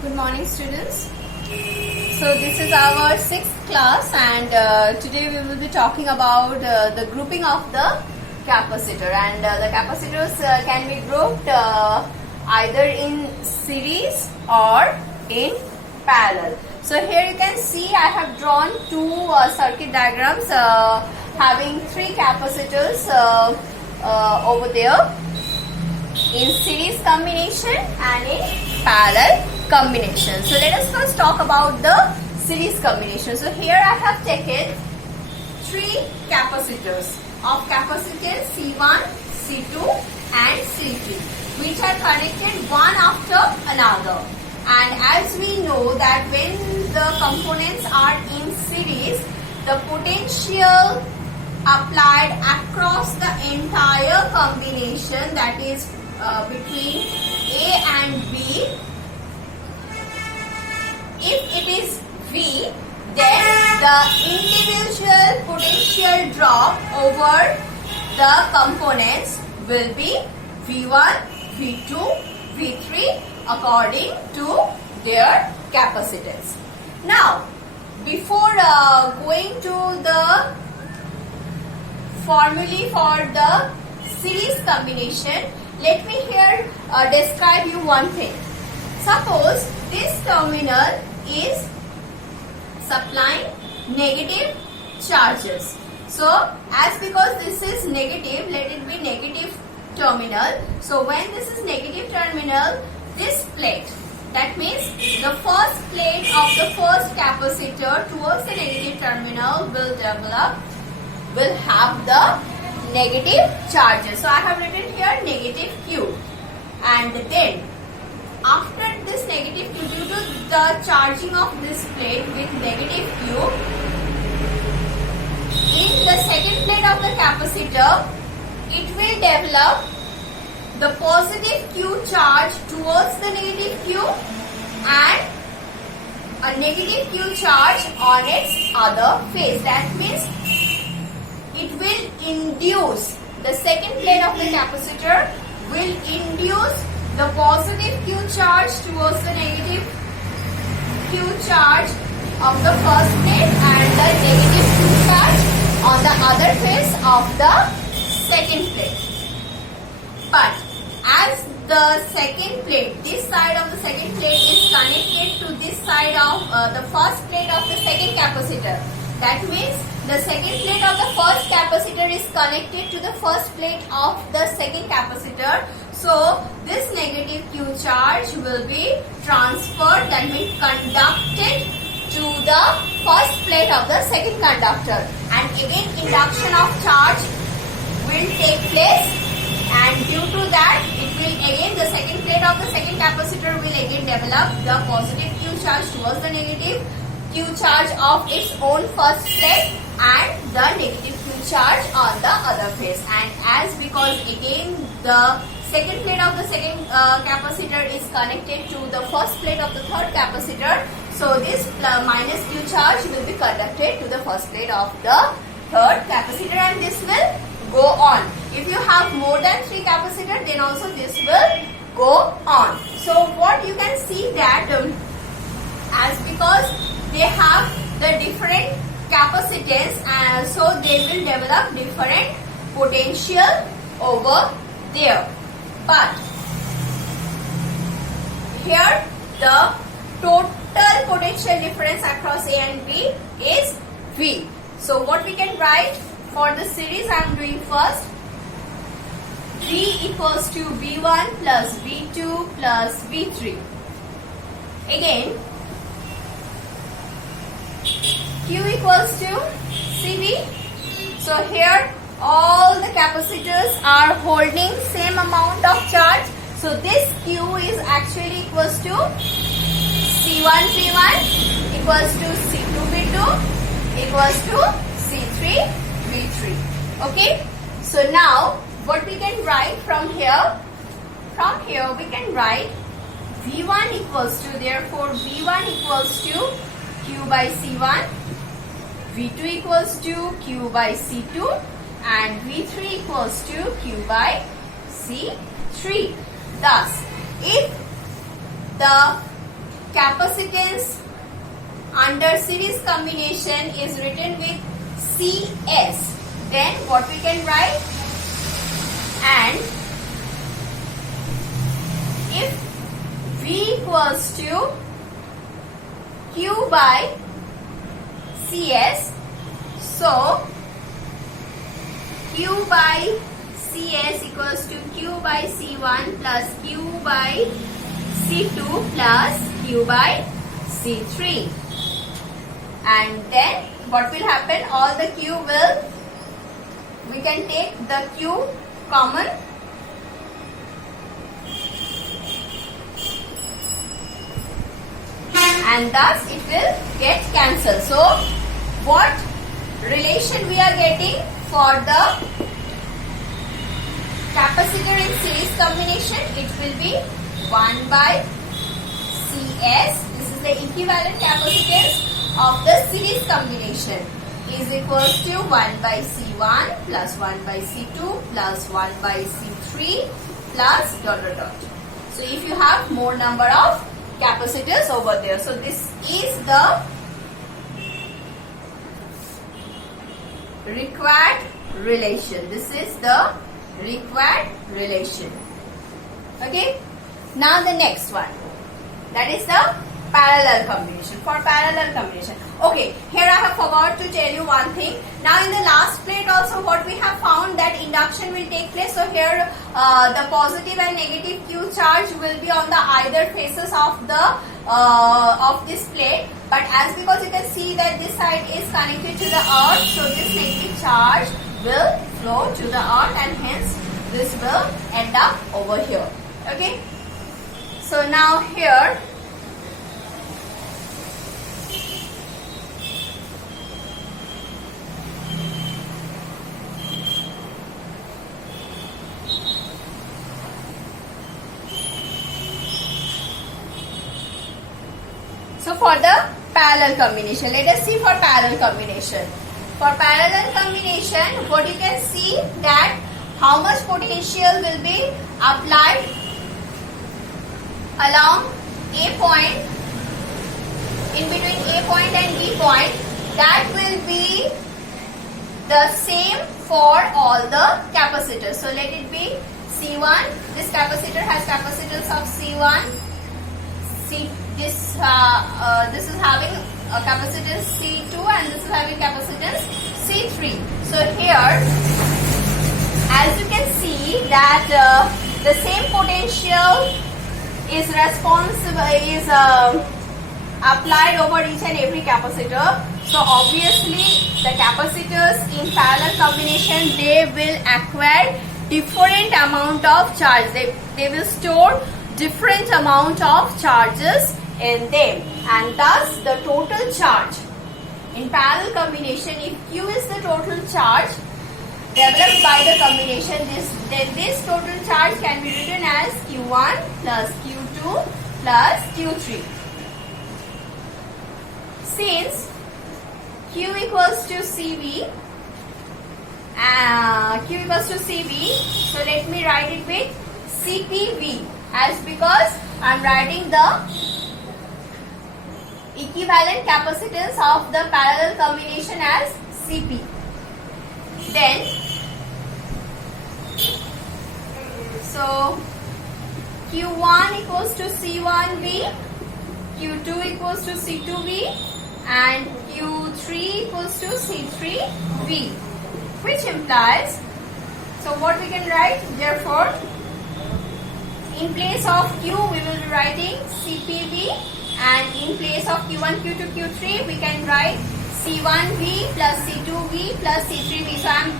Good morning, students. So this is our 6th class, and today we will be talking about the grouping of the capacitor. And the capacitors can be grouped either in series or in parallel. So here you can see I have drawn two circuit diagrams having three capacitors over there in series combination and in parallel combination. So let us first talk about the series combination. So here I have taken three capacitors of capacitance C1, C2 and C3, which are connected one after another. And as we know that when the components are in series, the potential applied across the entire combination, that is between A and B, if it is V, then the individual potential drop over the components will be V1, V2, V3 according to their capacitance. Now, before going to the formulae for the series combination, let me here describe you one thing. Suppose this terminal is supplying negative charges. So, as because this is negative, let it be negative terminal. So, when this is negative terminal, this plate, that means the first plate of the first capacitor towards the negative terminal will have the negative charges. So I have written here negative Q, and then after this negative Q, due to the charging of this plate with negative Q, in the second plate of the capacitor, it will develop the positive Q charge towards the negative Q and a negative Q charge on its other face. That means it will induce, the second plate of the capacitor will induce the positive Q charge towards the negative Q charge of the first plate and the negative Q charge on the other face of the second plate. But as the second plate, this side of the second plate is connected to this side of the first plate of the second capacitor. That means the second plate of the first capacitor is connected to the first plate of the second capacitor. So this negative Q charge will be transferred, that means conducted to the first plate of the second conductor. And again induction of charge will take place, and due to that it will again, the second plate of the second capacitor will again develop the positive Q charge towards the negative Q charge of its own first plate and the negative Q charge on the other face. And as because again the second plate of the second capacitor is connected to the first plate of the third capacitor, so this minus Q charge will be conducted to the first plate of the third capacitor, and this will go on. If you have more than 3 capacitors, then also this will go on. So what you can see that as because they have the different capacitance, so they will develop different potential over there. But here the total potential difference across A and B is V. So what we can write for the series, I am doing first. V equals to V1 plus V2 plus V3. Again, Q equals to CV. So here all the capacitors are holding same amount of charge. So this Q is actually equals to C1 V1 equals to C2 V2 equals to C3 V3. Okay. So now what we can write from here? From here we can write V1 equals to, therefore V1 equals to Q by C1, V2 equals to Q by C2 and V3 equals to Q by C3. Thus, if the capacitance under series combination is written with CS, then what we can write? And if V equals to Q by CS, so Q by CS equals to Q by C1 plus Q by C2 plus Q by C3. And then what will happen? All the Q will, we can take the Q common, and thus it will get cancelled. So what relation we are getting for the capacitor in series combination? It will be 1 by CS. This is the equivalent capacitance of the series combination, is equals to 1 by C1 plus 1 by C2 plus 1 by C3 plus dot dot dot. So if you have more number of capacitors over there, so this is the required relation. This is the required relation. Okay. Now the next one, that is the parallel combination. For parallel combination, okay, here I have forgot to tell you one thing. Now in the last plate also what we have found, that induction will take place. So here the positive and negative Q charge will be on the either faces of the of this plate. But as because you can see that this side is connected to the earth, so this negative charge will flow to the earth and hence this will end up over here. Okay. So now here so for the parallel combination, let us see for parallel combination. For parallel combination, what you can see that how much potential will be applied along A point, in between A point and B point, that will be the same for all the capacitors. So let it be C1. This capacitor has capacitance of C1. This is having a capacitance C2 and this is having capacitance C3. So here, as you can see that the same potential is applied over each and every capacitor. So obviously the capacitors in parallel combination, they will acquire different amount of charge. They will store different amount of charges in them, and thus the total charge in parallel combination, if Q is the total charge developed by the combination, then this total charge can be written as Q1 plus Q2 plus Q3. Since Q equals to CV, so let me write it with CPV, as because I am writing the equivalent capacitance of the parallel combination as CP. Then, so Q1 equals to C1V, Q2 equals to C2V, and Q3 equals to C3V, which implies, so what we can write, therefore, in place of Q we will be writing CPV, and in place of Q1, Q2, Q3 we can write C1V plus C2V plus C3V. So I am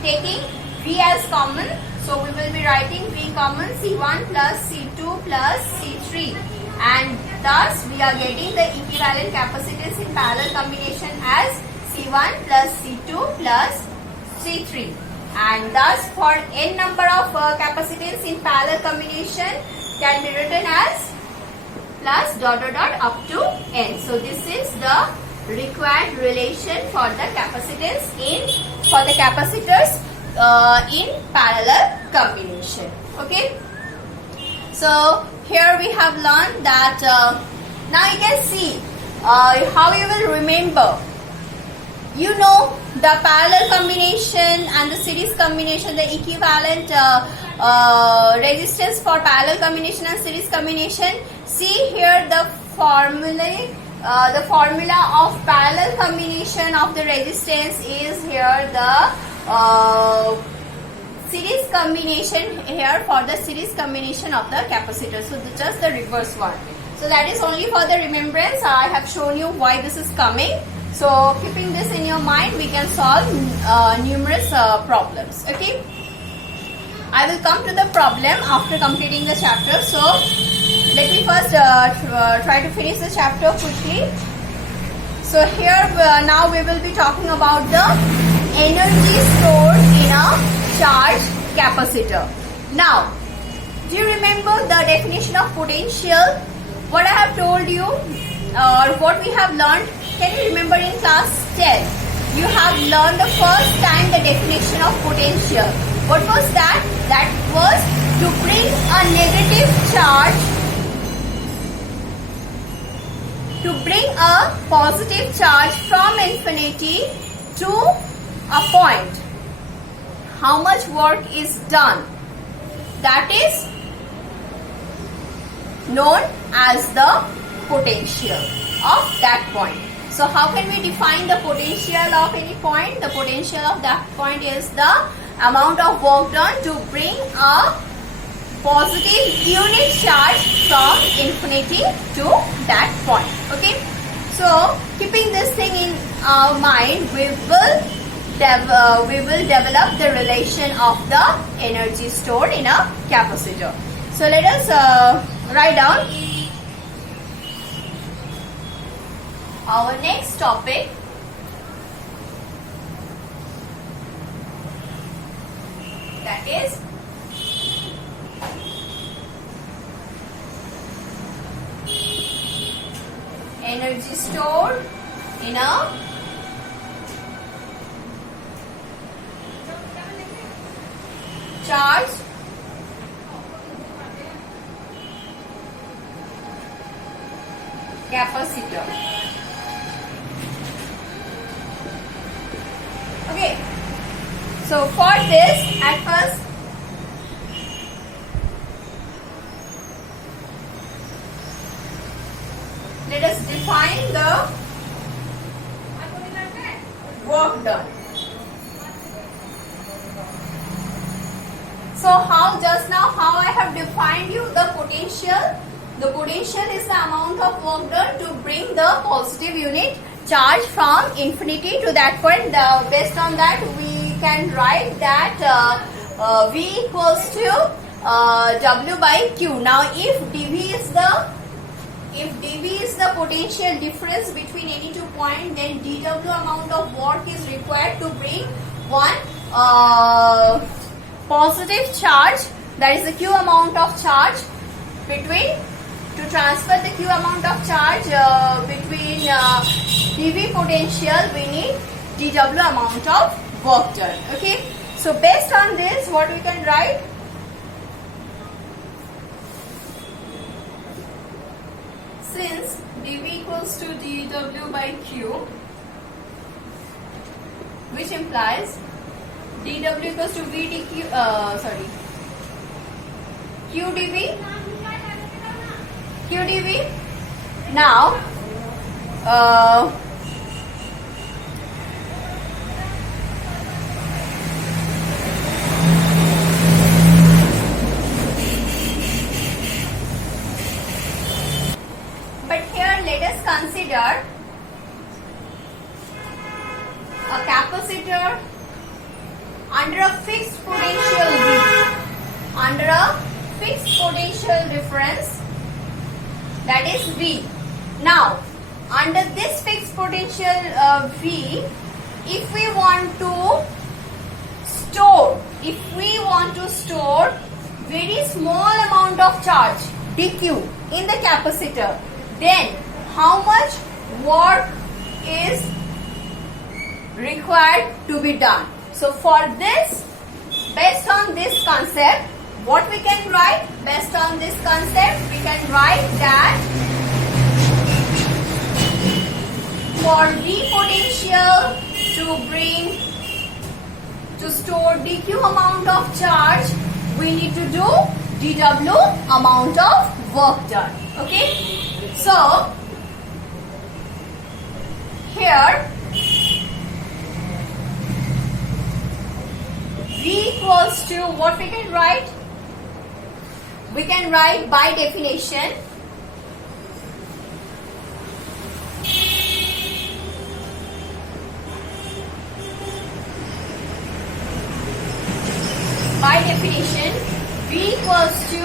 taking V as common, so we will be writing V common, C1 plus C2 plus C3, and thus we are getting the equivalent capacitance in parallel combination as C1 plus C2 plus C3, and thus for n number of capacitance in parallel combination can be written as plus dot dot dot up to n. So this is the required relation for the capacitors in parallel combination. Okay. So here we have learned that Now you can see how you will remember. You know the parallel combination and the series combination, the equivalent resistance for parallel combination and series combination. See here the formula of parallel combination of the resistance is here the series combination here for the series combination of the capacitor. So just the reverse one. So that is only for the remembrance. I have shown you why this is coming. So keeping this in your mind, we can solve numerous problems. Okay. I will come to the problem after completing the chapter. So let me first try to finish the chapter quickly. So here now we will be talking about the energy stored in a charged capacitor. Now, do you remember the definition of potential? What I have told you or what we have learned? Can you remember in class 10? You have learned the first time the definition of potential. What was that? That was to bring a negative charge, to bring a positive charge from infinity to a point. How much work is done? That is known as the potential of that point. So how can we define the potential of any point? The potential of that point is the amount of work done to bring a positive unit charge from infinity to that point. Okay. So keeping this thing in our mind, we will develop the relation of the energy stored in a capacitor. So let us write down our next topic. That is energy stored in a charged capacitor. Okay. So for this, at first, let us define the work done. So how just now how I have defined you the potential. The potential is the amount of work done to bring the positive unit charge from infinity to that point. Based on that, we can write that V equals to W by Q. Now, if dV is the potential difference between any two points, then dW amount of work is required to bring one positive charge, that is the Q amount of charge to transfer the Q amount of charge between dV potential, we need dW amount of work done. Okay. So based on this, what we can write? Since dV equals to dW by Q, which implies dW equals to QdV. Now, but here let us consider a capacitor under a fixed potential V, under a fixed potential difference, that is V. Now, under this fixed potential V, if we want to store very small amount of charge dQ in the capacitor, then how much work is required to be done? So for this, based on this concept, what we can write? Based on this concept, we can write that for V potential to store dq amount of charge, we need to do dw amount of work done. Okay, so here V equals to what we can write? We can write by definition V equals to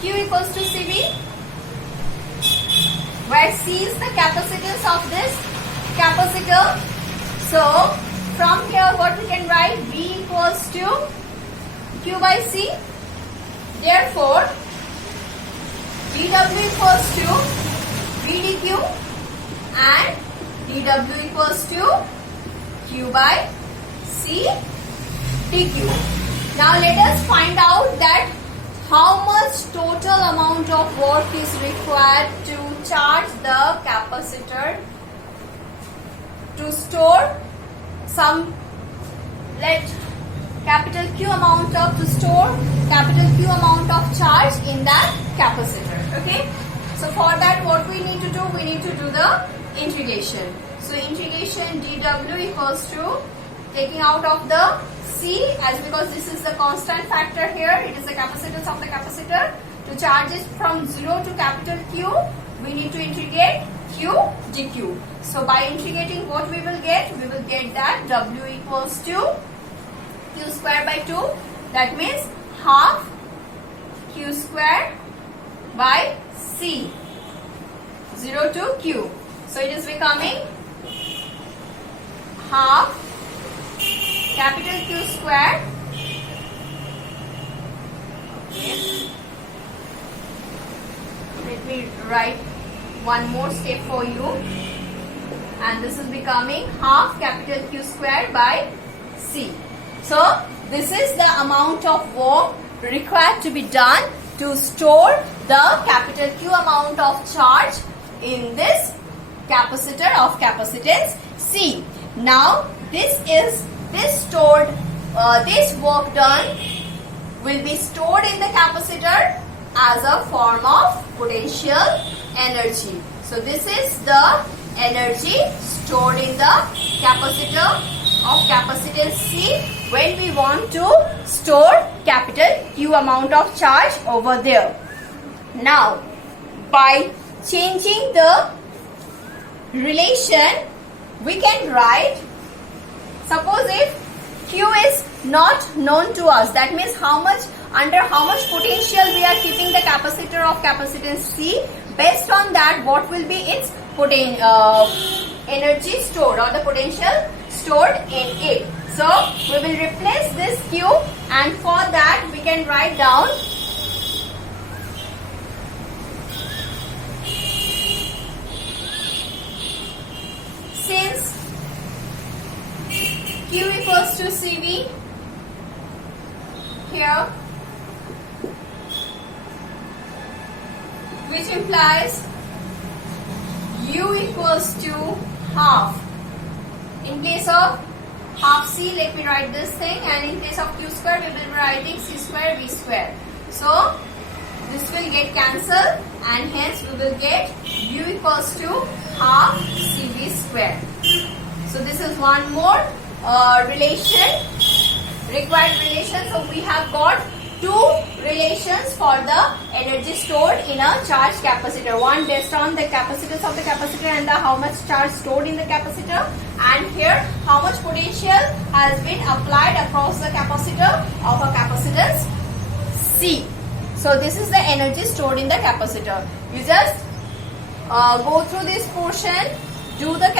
Q equals to CV, where C is the capacitance of this capacitor. So from here what we can write? V equals to Q by C. Therefore dW equals to V dQ and dW equals to Q by C dQ. Now let us find out that how much total amount of work is required to charge the capacitor to store some, let capital Q amount of, to store capital Q amount of charge in that capacitor. Okay, so for that what we need to do? We need to do the integration. So integration dW equals to, taking out of the C, as because this is the constant factor here, it is the capacitance of the capacitor. To charge it from 0 to capital Q, we need to integrate Q dQ. So by integrating what we will get? We will get that W equals to Q square by 2. That means half Q square by C, 0 to Q. So it is becoming half capital Q square. Okay. Let me write one more step for you. And this is becoming half capital Q square by C. So this is the amount of work required to be done to store the capital Q amount of charge in this capacitor of capacitance C. Now this work done will be stored in the capacitor as a form of potential energy. So this is the energy stored in the capacitor of capacitance C when we want to store capital Q amount of charge over there. Now by changing the relation, we can write, suppose if Q is not known to us, that means under how much potential we are keeping the capacitor of capacitance C. Based on that, what will be its energy stored or the potential stored in it. So we will replace this Q, and for that we can write down since Q equals to CV here, which implies U equals to half. In place of half C, let me write this thing, and in place of Q square, we will be writing C square V square. So this will get cancelled, and hence we will get U equals to half CV square. So this is one more required relation. So we have got two relations for the energy stored in a charged capacitor. One based on the capacitance of the capacitor and the how much charge stored in the capacitor, and here how much potential has been applied across the capacitor of a capacitance C. So this is the energy stored in the capacitor. You just go through this portion, do the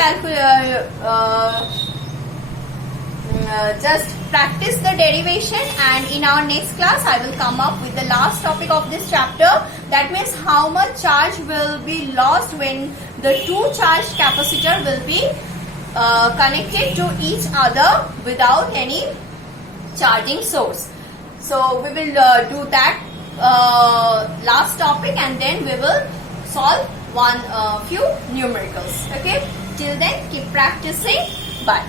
just practice the derivation, and in our next class I will come up with the last topic of this chapter. That means how much charge will be lost when the two charged capacitor will be connected to each other without any charging source. So we will do that last topic, and then we will solve few numericals. Okay. Till then, keep practicing. Bye.